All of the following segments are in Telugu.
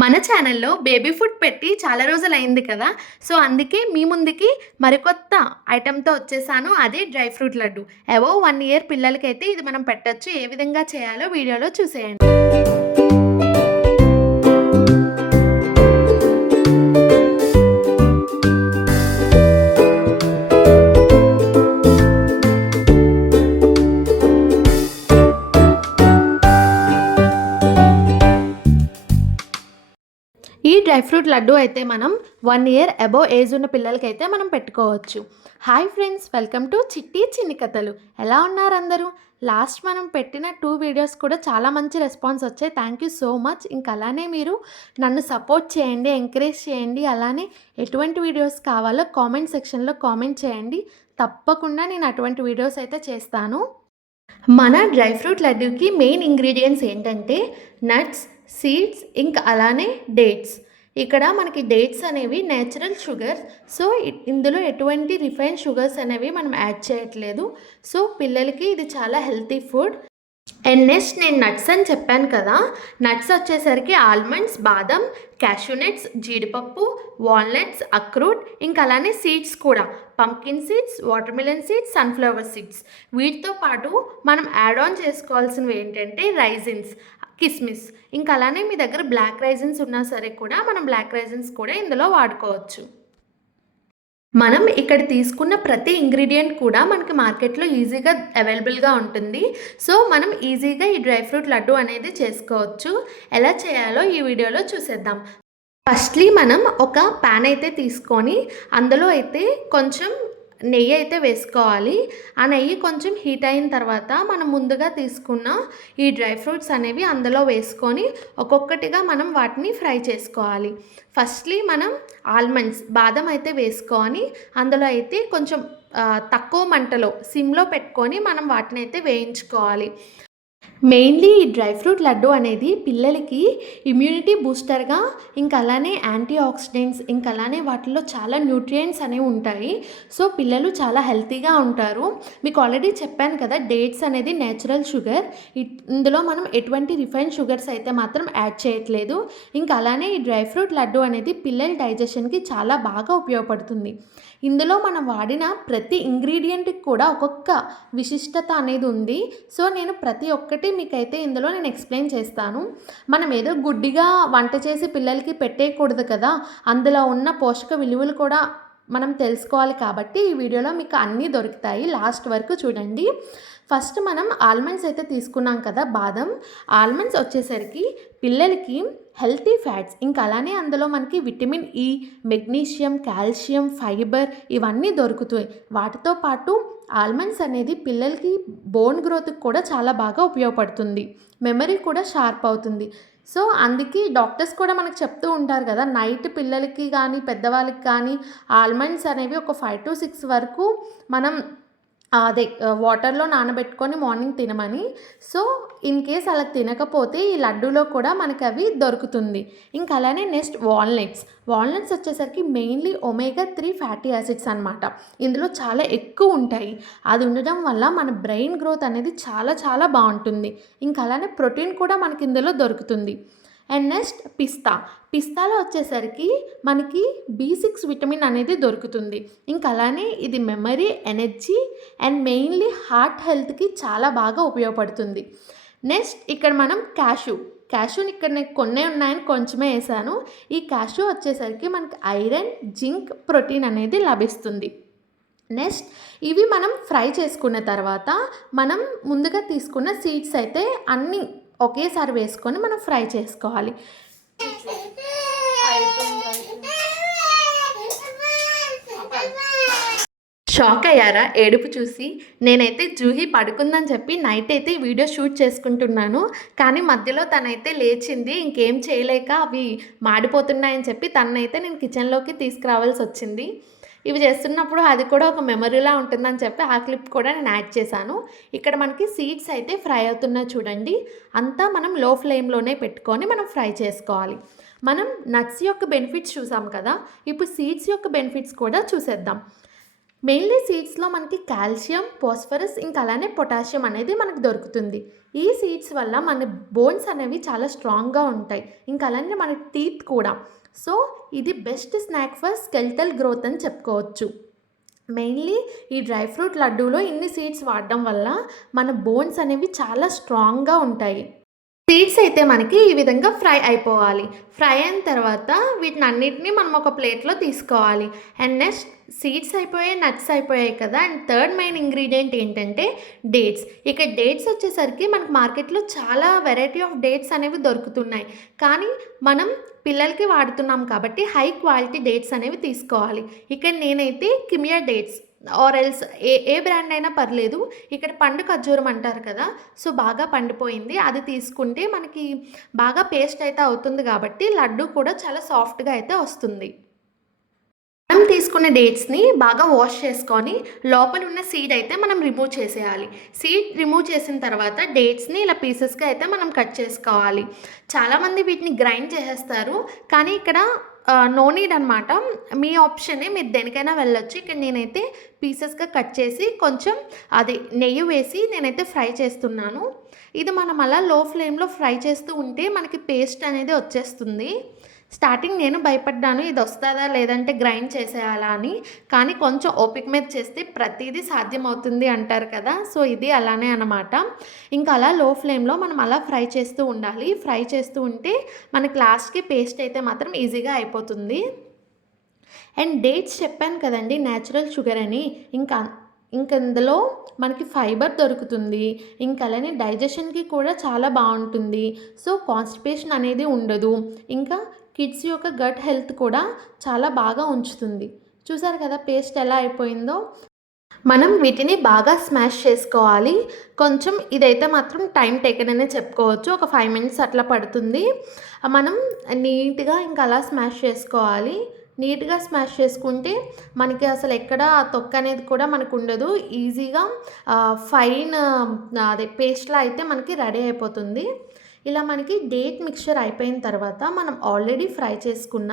మన ఛానల్లో బేబీ ఫుడ్ పెట్టి చాలా రోజులైంది కదా. సో అందుకే మీ ముందుకి మరికొత్త ఐటెంతో వచ్చేసాను. అదే dry fruit laddu. Above 1 year పిల్లలకైతే ఇది మనం పెట్టొచ్చు. ఏ విధంగా చేయాలో వీడియోలో చూసేయండి. ఈ డ్రై ఫ్రూట్ లడ్డు అయితే మనం 1 ఇయర్ అబోవ్ ఏజ్ ఉన్న పిల్లలకైతే మనం పెట్టుకోవచ్చు. హాయ్ ఫ్రెండ్స్, వెల్కమ్ టు చిట్టి చిన్ని కథలు. ఎలా ఉన్నారు అందరూ? లాస్ట్ మనం పెట్టిన 2 వీడియోస్ కూడా చాలా మంచి రెస్పాన్స్ వచ్చాయి. Thank you so much. ఇంకా అలానే మీరు నన్ను సపోర్ట్ చేయండి, ఎంకరేజ్ చేయండి. అలానే ఎటువంటి వీడియోస్ కావాలో కామెంట్ సెక్షన్లో కామెంట్ చేయండి. తప్పకుండా నేను అటువంటి వీడియోస్ అయితే చేస్తాను. మన డ్రై ఫ్రూట్ లడ్డూకి మెయిన్ ఇంగ్రీడియంట్స్ ఏంటంటే నట్స్, సీడ్స్, ఇంకా అలానే డేట్స్. ఇక్కడ మనకి డేట్స్ అనేవి నేచురల్ షుగర్స్. సో ఇందులో ఎటువంటి రిఫైన్ షుగర్స్ అనేవి మనం యాడ్ చేయట్లేదు. సో పిల్లలకి ఇది చాలా హెల్తీ ఫుడ్. అండ్ నెక్స్ట్ నేను నట్స్ అని చెప్పాను కదా. నట్స్ వచ్చేసరికి ఆల్మండ్స్, బాదం, క్యాష్యూ నట్స్, జీడిపప్పు, వాల్నట్స్, అక్రూట్, ఇంకా అలానే సీడ్స్ కూడా pumpkin seeds, watermelon seeds, sunflower seeds. వీటితో పాటు మనం యాడ్ ఆన్ చేసుకోవాల్సినవి ఏంటంటే రైజిన్స్, కిస్మిస్. ఇంకా అలానే మీ దగ్గర బ్లాక్ రైజిన్స్ ఉన్నా సరే కూడా మనం బ్లాక్ రైజిన్స్ కూడా ఇందులో వాడుకోవచ్చు. మనం ఇక్కడ తీసుకున్న ప్రతి ఇంగ్రీడియంట్ కూడా మనకి మార్కెట్లో ఈజీగా అవైలబుల్గా ఉంటుంది. సో మనం ఈజీగా ఈ డ్రై ఫ్రూట్ లడ్డు అనేది చేసుకోవచ్చు. ఎలా చేయాలో ఈ వీడియోలో చూసేద్దాం. ఫస్ట్లీ మనం ఒక ప్యాన్ అయితే తీసుకొని అందులో అయితే కొంచెం నెయ్యి అయితే వేసుకోవాలి. ఆ నెయ్యి కొంచెం హీట్ అయిన తర్వాత మనం ముందుగా తీసుకున్న ఈ డ్రై ఫ్రూట్స్ అనేవి అందులో వేసుకొని ఒక్కొక్కటిగా మనం వాటిని ఫ్రై చేసుకోవాలి. ఫస్ట్లీ మనం ఆల్మండ్స్, బాదం అయితే వేసుకొని అందులో అయితే కొంచెం తక్కువ మంటలో సిమ్లో పెట్టుకొని మనం వాటిని అయితే వేయించుకోవాలి. మెయిన్లీ ఈ డ్రై ఫ్రూట్ లడ్డు అనేది పిల్లలకి ఇమ్యూనిటీ బూస్టర్గా, ఇంకా అలానే యాంటీ ఆక్సిడెంట్స్, ఇంకా అలానే వాటిల్లో చాలా న్యూట్రియంట్స్ అనేవి ఉంటాయి. సో పిల్లలు చాలా హెల్తీగా ఉంటారు. మీకు ఆల్రెడీ చెప్పాను కదా, డేట్స్ అనేది నేచురల్ షుగర్. ఇందులో మనం ఎటువంటి రిఫైన్ షుగర్స్ అయితే మాత్రం యాడ్ చేయట్లేదు. ఇంకా అలానే ఈ డ్రై ఫ్రూట్ లడ్డు అనేది పిల్లల డైజెషన్కి చాలా బాగా ఉపయోగపడుతుంది. ఇందులో మనం వాడిన ప్రతి ఇంగ్రీడియంట్కి కూడా ఒక్కొక్క విశిష్టత అనేది ఉంది. సో నేను ప్రతి ఒక్కటి మీకైతే ఇందులో నేను ఎక్స్ప్లెయిన్ చేస్తాను. మనం ఏదో గుడ్డిగా వంట చేసి పిల్లలకి పెట్టేయకూడదు కదా. అందులో ఉన్న పోషక విలువలు కూడా మనం తెలుసుకోవాలి. కాబట్టి ఈ వీడియోలో మీకు అన్నీ దొరుకుతాయి. లాస్ట్ వరకు చూడండి. ఫస్ట్ మనం ఆల్మండ్స్ అయితే తీసుకున్నాం కదా, బాదం. ఆల్మండ్స్ వచ్చేసరికి పిల్లలకి హెల్తీ ఫ్యాట్స్, ఇంకా అలానే అందులో మనకి vitamin E, magnesium, calcium, fibre ఇవన్నీ దొరుకుతాయి. వాటితో పాటు ఆల్మండ్స్ అనేది పిల్లలకి బోన్ గ్రోత్కి కూడా చాలా బాగా ఉపయోగపడుతుంది. మెమరీ కూడా షార్ప్ అవుతుంది. సో అందుకే డాక్టర్స్ కూడా మనకు చెప్తూ ఉంటారు కదా, నైట్ పిల్లలకి కానీ పెద్దవాళ్ళకి కానీ ఆల్మండ్స్ అనేవి ఒక 5 to 6 వరకు మనం వాటర్లో నానబెట్టుకొని మార్నింగ్ తినమని. సో ఇన్ కేస్ అలా తినకపోతే ఈ లడ్డూలో కూడా మనకి అవి దొరుకుతుంది. ఇంకా అలానే నెక్స్ట్ వాల్నట్స్ వచ్చేసరికి మెయిన్లీ omega-3 ఫ్యాటీ యాసిడ్స్ అనమాట. ఇందులో చాలా ఎక్కువ ఉంటాయి. అది ఉండడం వల్ల మన బ్రెయిన్ గ్రోత్ అనేది చాలా చాలా బాగుంటుంది. ఇంకా అలానే ప్రోటీన్ కూడా మనకి ఇందులో దొరుకుతుంది. అండ్ నెక్స్ట్ పిస్తాలో వచ్చేసరికి మనకి B6 విటమిన్ అనేది దొరుకుతుంది. ఇంకా అలానే ఇది memory, energy and mainly heart హెల్త్కి చాలా బాగా ఉపయోగపడుతుంది. నెక్స్ట్ ఇక్కడ మనం క్యాష్యూని ఇక్కడ నేను కొన్నే ఉన్నాయని కొంచెమే వేసాను. ఈ క్యాష్యూ వచ్చేసరికి మనకి ఐరన్, జింక్, ప్రోటీన్ అనేది లభిస్తుంది. నెక్స్ట్ ఇవి మనం ఫ్రై చేసుకున్న తర్వాత మనం ముందుగా తీసుకున్న సీడ్స్ అయితే అన్నీ ఒకేసారి వేసుకొని మనం ఫ్రై చేసుకోవాలి. షాక్ అయ్యారా ఏడుపు చూసి? నేనైతే జూహి పడుకుందని చెప్పి నైట్ అయితే ఈ వీడియో షూట్ చేసుకుంటున్నాను. కానీ మధ్యలో తనైతే లేచింది. ఇంకేం చేయలేక అవి మాడిపోతున్నాయని చెప్పి తనైతే నేను కిచెన్లోకి తీసుకురావాల్సి వచ్చింది. ఇవి చేస్తున్నప్పుడు అది కూడా ఒక మెమరీలా ఉంటుందని చెప్పి ఆ క్లిప్ కూడా నేను యాడ్ చేశాను. ఇక్కడ మనకి సీడ్స్ అయితే ఫ్రై అవుతున్నాయి చూడండి. అంతా మనం లో ఫ్లేమ్లోనే పెట్టుకొని మనం ఫ్రై చేసుకోవాలి. మనం నట్స్ యొక్క బెనిఫిట్స్ చూసాం కదా, ఇప్పుడు సీడ్స్ యొక్క బెనిఫిట్స్ కూడా చూసేద్దాం. మెయిన్లీ సీడ్స్లో మనకి కాల్షియం, ఫాస్ఫరస్ ఇంకా అలానే పొటాషియం అనేది మనకు దొరుకుతుంది. ఈ సీడ్స్ వల్ల మన బోన్స్ అనేవి చాలా స్ట్రాంగ్గా ఉంటాయి, ఇంకా అలానే మన టీత్ కూడా. సో ఇది best snack for skeletal growth అని చెప్పుకోవచ్చు. మెయిన్లీ ఈ డ్రై ఫ్రూట్ లడ్డూలో ఇన్ని సీడ్స్ వాడడం వల్ల మన బోన్స్ అనేవి చాలా స్ట్రాంగ్గా ఉంటాయి. సీడ్స్ అయితే మనకి ఈ విధంగా ఫ్రై అయిపోవాలి. ఫ్రై అయిన తర్వాత వీటిని అన్నిటినీ మనం ఒక ప్లేట్లో తీసుకోవాలి. అండ్ నెక్స్ట్ సీడ్స్ అయిపోయాయి, నట్స్ అయిపోయాయి కదా. అండ్ థర్డ్ మెయిన్ ఇంగ్రీడియంట్ ఏంటంటే డేట్స్. ఇక డేట్స్ వచ్చేసరికి మనకు మార్కెట్లో చాలా వెరైటీ ఆఫ్ డేట్స్ అనేవి దొరుకుతున్నాయి, కానీ మనం పిల్లలకి వాడుతున్నాం కాబట్టి హై క్వాలిటీ డేట్స్ అనేవి తీసుకోవాలి. ఇక్కడ నేనైతే Kimia dates or else A brand అయినా పర్లేదు. ఇక్కడ పండు ఖర్జూరం అంటారు కదా, సో బాగా పండిపోయింది అది తీసుకుంటే మనకి బాగా పేస్ట్ అయితే అవుతుంది కాబట్టి లడ్డు కూడా చాలా సాఫ్ట్గా అయితే వస్తుంది. మనం తీసుకున్న డేట్స్ని బాగా వాష్ చేసుకొని లోపల ఉన్న సీడ్ అయితే మనం రిమూవ్ చేసేయాలి. సీడ్ రిమూవ్ చేసిన తర్వాత డేట్స్ని ఇలా పీసెస్గా అయితే మనం కట్ చేసుకోవాలి. చాలామంది వీటిని గ్రైండ్ చేసేస్తారు, కానీ ఇక్కడ నో నీడ్ అనమాట. మీ ఆప్షనే, మీరు దేనికైనా వెళ్ళొచ్చు. ఇక్కడ నేనైతే పీసెస్గా కట్ చేసి కొంచెం అది నెయ్యి వేసి నేనైతే ఫ్రై చేస్తున్నాను. ఇది మనం అలా లో ఫ్లేమ్లో ఫ్రై చేస్తూ ఉంటే మనకి పేస్ట్ అనేది వచ్చేస్తుంది. స్టార్టింగ్ నేను భయపడ్డాను, ఇది వస్తుందా లేదంటే గ్రైండ్ చేసేయాలా అని. కానీ కొంచెం ఓపిక మీద చేస్తే ప్రతిదీ సాధ్యమవుతుంది అంటారు కదా, సో ఇది అలానే అనమాట. ఇంకా అలా లో ఫ్లేమ్లో మనం అలా ఫ్రై చేస్తూ ఉండాలి. ఫ్రై చేస్తూ ఉంటే మనకి లాస్ట్కి పేస్ట్ అయితే మాత్రం ఈజీగా అయిపోతుంది. అండ్ డేట్స్ చెప్పాను కదండి, న్యాచురల్ షుగర్ అని. ఇందులో మనకి ఫైబర్ దొరుకుతుంది, ఇంకా అలానే డైజెషన్కి కూడా చాలా బాగుంటుంది. సో కాన్స్టిపేషన్ అనేది ఉండదు, ఇంకా కిడ్స్ యొక్క గట్ హెల్త్ కూడా చాలా బాగా ఉంచుతుంది. చూసారు కదా పేస్ట్ ఎలా అయిపోయిందో. మనం వీటిని బాగా స్మాష్ చేసుకోవాలి. కొంచెం ఇదైతే మాత్రం టైం టేకెన్ అనే చెప్పుకోవచ్చు, ఒక 5 minutes అట్లా పడుతుంది. మనం నీట్గా ఇంకా అలా స్మాష్ చేసుకోవాలి. నీట్గా స్మాష్ చేసుకుంటే మనకి అసలు ఎక్కడ తొక్క అనేది కూడా మనకు ఉండదు. ఈజీగా ఫైన్ అదే పేస్ట్లా అయితే మనకి రెడీ అయిపోతుంది. ఇలా మనకి డేట్ మిక్చర్ అయిపోయిన తర్వాత మనం ఆల్రెడీ ఫ్రై చేసుకున్న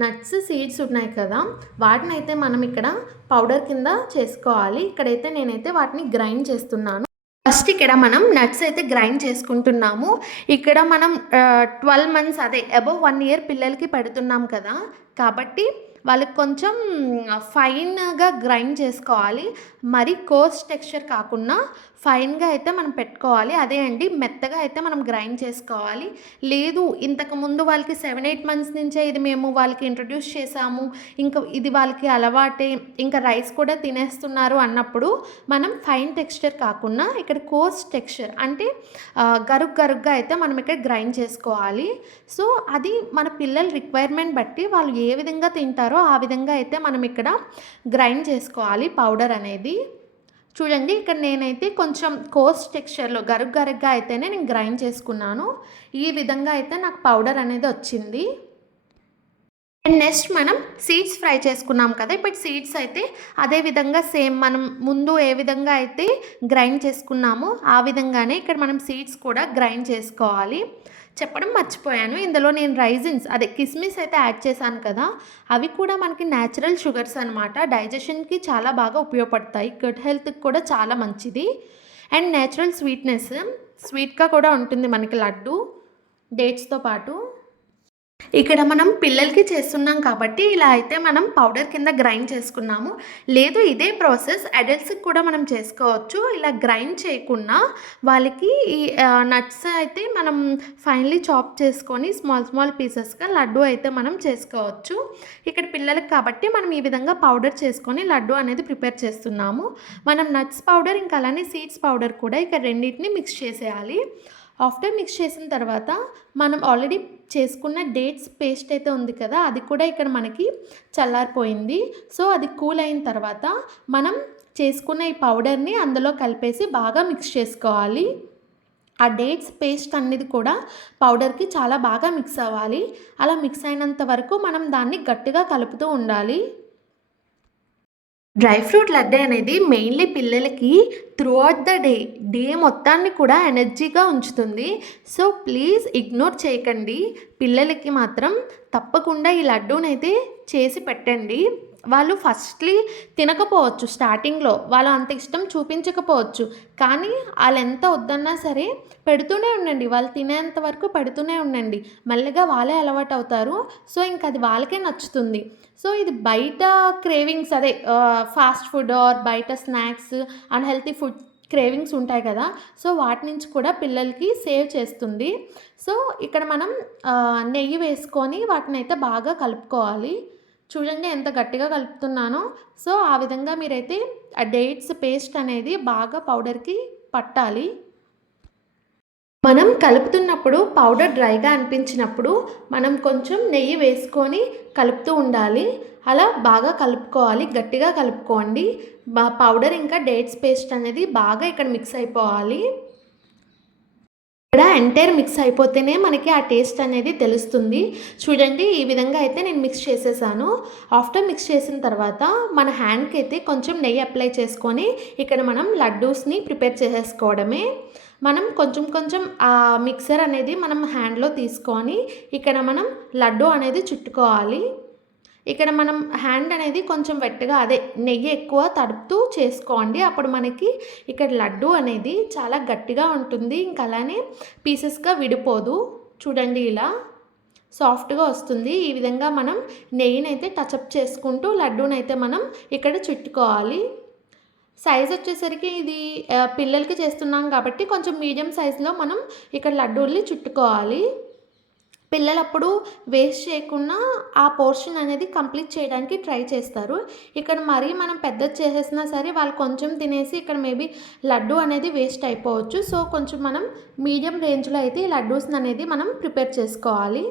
నట్స్, సీడ్స్ ఉన్నాయి కదా, వాటిని అయితే మనం ఇక్కడ పౌడర్ కింద చేసుకోవాలి. ఇక్కడైతే నేనైతే వాటిని గ్రైండ్ చేస్తున్నాను. ఫస్ట్ ఇక్కడ మనం నట్స్ అయితే గ్రైండ్ చేసుకుంటున్నాము. ఇక్కడ మనం 12 months అదే అబవ్ 1 year పిల్లలకి పెడుతున్నాం కదా, కాబట్టి వాళ్ళకి కొంచెం ఫైన్గా గ్రైండ్ చేసుకోవాలి. మరి కోర్స్ టెక్స్చర్ కాకుండా ఫైన్గా అయితే మనం పెట్టుకోవాలి. అదే అండి, మెత్తగా అయితే మనం గ్రైండ్ చేసుకోవాలి. లేదు ఇంతకుముందు వాళ్ళకి 7-8 months నుంచే ఇది మేము వాళ్ళకి ఇంట్రడ్యూస్ చేసాము, ఇంకా ఇది వాళ్ళకి అలవాటే, ఇంకా రైస్ కూడా తినేస్తున్నారు అన్నప్పుడు మనం ఫైన్ టెక్స్చర్ కాకుండా ఇక్కడ కోర్స్ టెక్స్చర్ అంటే గరుగ్గా అయితే మనం ఇక్కడ గ్రైండ్ చేసుకోవాలి. సో అది మన పిల్లల రిక్వైర్మెంట్ బట్టి వాళ్ళు ఏ విధంగా తింటారో ఆ విధంగా అయితే మనం ఇక్కడ గ్రైండ్ చేసుకోవాలి పౌడర్ అనేది. చూడండి ఇక్కడ నేనైతే కొంచెం కోర్స్ టెక్స్చర్లో గరుగ్గా అయితేనే నేను గ్రైండ్ చేసుకున్నాను. ఈ విధంగా అయితే నాకు పౌడర్ అనేది వచ్చింది. అండ్ నెక్స్ట్ మనం సీడ్స్ ఫ్రై చేసుకున్నాం కదా, ఇప్పుడు సీడ్స్ అయితే అదే విధంగా సేమ్ మనం ముందు ఏ విధంగా అయితే గ్రైండ్ చేసుకున్నామో ఆ విధంగానే ఇక్కడ మనం సీడ్స్ కూడా గ్రైండ్ చేసుకోవాలి. చెప్పడం మర్చిపోయాను, ఇందులో నేను రైజిన్స్ అదే కిస్మిస్ అయితే యాడ్ చేశాను కదా, అవి కూడా మనకి న్యాచురల్ షుగర్స్ అనమాట. డైజెషన్కి చాలా బాగా ఉపయోగపడతాయి, గట్ హెల్త్కి కూడా చాలా మంచిది. అండ్ న్యాచురల్ స్వీట్గా కూడా ఉంటుంది మనకి లడ్డు డేట్స్తో పాటు. ఇక్కడ మనం పిల్లలకి చేస్తున్నాం కాబట్టి ఇలా అయితే మనం పౌడర్ కింద గ్రైండ్ చేసుకున్నాము. లేదు ఇదే ప్రాసెస్ అడల్ట్స్కి కూడా మనం చేసుకోవచ్చు. ఇలా గ్రైండ్ చేయకుండా వాళ్ళకి ఈ నట్స్ అయితే మనం ఫైనలీ చాప్ చేసుకొని స్మాల్ పీసెస్గా లడ్డు అయితే మనం చేసుకోవచ్చు. ఇక్కడ పిల్లలకి కాబట్టి మనం ఈ విధంగా పౌడర్ చేసుకొని లడ్డు అనేది ప్రిపేర్ చేస్తున్నాము. మనం నట్స్ పౌడర్ ఇంకా అలానే సీడ్స్ పౌడర్ కూడా ఇక్కడ రెండింటిని మిక్స్ చేసేయాలి. ఆఫ్టర్ మిక్స్ చేసిన తర్వాత మనం ఆల్రెడీ చేసుకున్న డేట్స్ పేస్ట్ అయితే ఉంది కదా, అది కూడా ఇక్కడ మనకి చల్లారిపోయింది. సో అది కూల్ అయిన తర్వాత మనం చేసుకున్న ఈ పౌడర్ని అందులో కలిపేసి బాగా మిక్స్ చేసుకోవాలి. ఆ డేట్స్ పేస్ట్ అనేది కూడా పౌడర్కి చాలా బాగా మిక్స్ అవ్వాలి. అలా మిక్స్ అయినంత వరకు మనం దాన్ని గట్టిగా కలుపుతూ ఉండాలి. డ్రై ఫ్రూట్ లడ్డు అనేది మెయిన్లీ పిల్లలకి త్రూఅవుట్ ద డే మొత్తాన్ని కూడా ఎనర్జీగా ఉంచుతుంది. సో ప్లీజ్ ఇగ్నోర్ చేయకండి. పిల్లలకి మాత్రం తప్పకుండా ఈ లడ్డూనైతే చేసి పెట్టండి. వాళ్ళు ఫస్ట్‌లీ తినకపోవచ్చు స్టార్టింగ్‌లో. వాళ్ళు అంత ఇష్టం చూపించకపోవచ్చు. కానీ ఆళ్ళెంత వద్దన్నా సరే పెడుతూనే ఉండండి. వాళ్ళు తినేంత వరకు పెడుతూనే ఉండండి. మెల్లగా వాళ్ళే అలవాటవుతారు. సో, ఇంకది వాళ్ళకే నచ్చుతుంది. సో, ఇది బయట క్రేవింగ్స్ అదే ఫాస్ట్ ఫుడ్ ఆర్ బయట స్నాక్స్, అన్‌హెల్తీ ఫుడ్ క్రేవింగ్స్ ఉంటాయి కదా! సో, వాటి నుంచి కూడా పిల్లలకి సేవ్ చేస్తుంది. సో, ఇక్కడ మనం నెయ్యి వేసుకొని వాటినైతే బాగా కలుపుకోవాలి. చూడండి ఎంత గట్టిగా కలుపుతున్నానో. సో, ఆ విధంగా మీరైతే ఆ డేట్స్ పేస్ట్ అనేది బాగా పౌడర్‌కి పట్టాలి. మనం కలుపుతున్నప్పుడు పౌడర్ డ్రైగా అనిపించినప్పుడు మనం కొంచెం నెయ్యి వేసుకొని కలుపుతూ ఉండాలి. అలా బాగా కలుపుకోవాలి. గట్టిగా కలుపుకోండి. పౌడర్ ఇంకా డేట్స్ పేస్ట్ అనేది బాగా ఇక్కడ మిక్స్ అయిపోవాలి. ఇక్కడ ఎంటైర్ మిక్స్ అయిపోతేనే మనకి ఆ టేస్ట్ అనేది తెలుస్తుంది. చూడండి ఈ విధంగా అయితే నేను మిక్స్ చేసేసాను. ఆఫ్టర్ మిక్స్ చేసిన తర్వాత మన హ్యాండ్‌కి అయితే కొంచెం నెయ్యి అప్లై చేసుకొని ఇక్కడ మనం లడ్డూస్‌ని ప్రిపేర్ చేసేసుకోవడమే. మనం కొంచెం కొంచెం ఆ మిక్సర్ అనేది మనం హ్యాండ్‌లో తీసుకొని ఇక్కడ మనం లడ్డు అనేది చుట్టుకోవాలి. ఇక్కడ మనం హ్యాండ్ అనేది కొంచెం వెట్టగా అదే నెయ్యి ఎక్కువ తడుపుతూ చేసుకోండి. అప్పుడు మనకి ఇక్కడ లడ్డు అనేది చాలా గట్టిగా ఉంటుంది. ఇంక అలానే పీసెస్‌గా విడిపోదు. చూడండి ఇలా సాఫ్ట్‌గా వస్తుంది. ఈ విధంగా మనం నెయ్యినైతే టచప్ చేసుకుంటూ లడ్డూనైతే మనం ఇక్కడ చుట్టుకోవాలి. సైజ్ వచ్చేసరికి ఇది పిల్లలకి చేస్తున్నాం కాబట్టి కొంచెం మీడియం సైజ్‌లో మనం ఇక్కడ లడ్డూల్ని చుట్టుకోవాలి. పిల్లలప్పుడు వేస్ట్ చేయకుండా ఆ పోర్షన్ అనేది కంప్లీట్ చేయడానికి ట్రై చేస్తారు. ఇక్కడ మరీ మనం పెద్దది చేసేసినా సరే వాళ్ళు కొంచెం తినేసి ఇక్కడ మేబీ లడ్డు అనేది వేస్ట్ అయిపోవచ్చు. సో, కొంచెం మనం మీడియం రేంజ్‌లో అయితే ఈ లడ్డూస్‌ని అనేది మనం ప్రిపేర్ చేసుకోవాలి.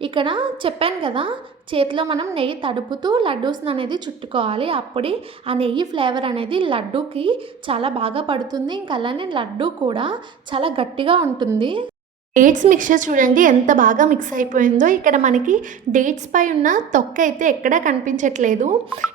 ఇక్కడ చెప్పాను కదా! చేతిలో మనం నెయ్యి తడుపుతూ లడ్డూస్‌ని అనేది చుట్టుకోవాలి. అప్పుడే ఆ నెయ్యి ఫ్లేవర్ అనేది లడ్డూకి చాలా బాగా పడుతుంది. ఇంక అలానే లడ్డూ కూడా చాలా గట్టిగా ఉంటుంది. డేట్స్ మిక్స్చర్ చూడండి ఎంత బాగా మిక్స్ అయిపోయిందో. ఇక్కడ మనకి డేట్స్ పై ఉన్న తొక్క అయితే ఎక్కడా కనిపించట్లేదు.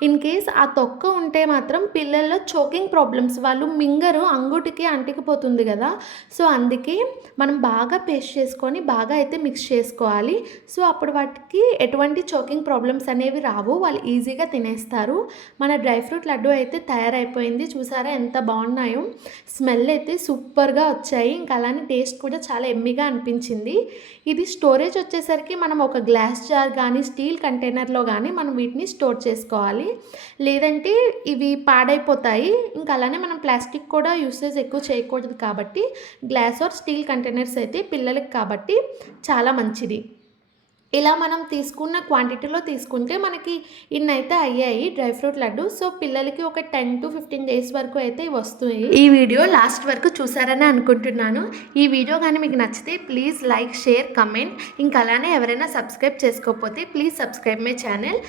ఇన్ కేస్ ఆ తొక్క ఉంటే మాత్రం పిల్లల్లో చోకింగ్ ప్రాబ్లమ్స్ వాళ్ళు మింగరు అంగుటికి అంటుకుపోతుంది కదా! సో, అందుకే మనం బాగా పేస్ట్ చేసుకొని బాగా అయితే మిక్స్ చేసుకోవాలి. సో, అప్పుడు వాటికి ఎటువంటి చోకింగ్ ప్రాబ్లమ్స్ అనేవి రావు. వాళ్ళు ఈజీగా తినేస్తారు. మన డ్రై ఫ్రూట్ లడ్డు అయితే తయారైపోయింది. చూసారా ఎంత బాగున్నాయో. స్మెల్ అయితే సూపర్‌గా వచ్చాయి. ఇంకా అలానే టేస్ట్ కూడా చాలా యమ్మీగా అనిపించింది. ఇది స్టోరేజ్ వచ్చేసరికి మనం ఒక గ్లాస్ జార్ కానీ స్టీల్ కంటైనర్లో కానీ మనం వీటిని స్టోర్ చేసుకోవాలి. లేదంటే ఇవి పాడైపోతాయి. ఇంకా అలానే మనం ప్లాస్టిక్ కూడా యూసేజ్ ఎక్కువ చేయకూడదు కాబట్టి గ్లాస్ ఆర్ స్టీల్ కంటైనర్స్ అయితే పిల్లలకి కాబట్టి చాలా మంచిది. ఇలా మనం తీసుకున్న క్వాంటిటీలో తీసుకుంటే మనకి ఇన్నైతే అయ్యాయి డ్రై ఫ్రూట్ లడ్డు. సో, పిల్లలకి ఒక 10-15 డేస్ వరకు అయితే వస్తాయి. ఈ వీడియో లాస్ట్ వరకు చూసారని అనుకుంటున్నాను. ఈ వీడియో కానీ మీకు నచ్చితే ప్లీజ్ లైక్, షేర్, కమెంట్. ఇంకా అలానే ఎవరైనా సబ్స్క్రైబ్ చేసుకోకపోతే ప్లీజ్ సబ్స్క్రైబ్ మై ఛానల్.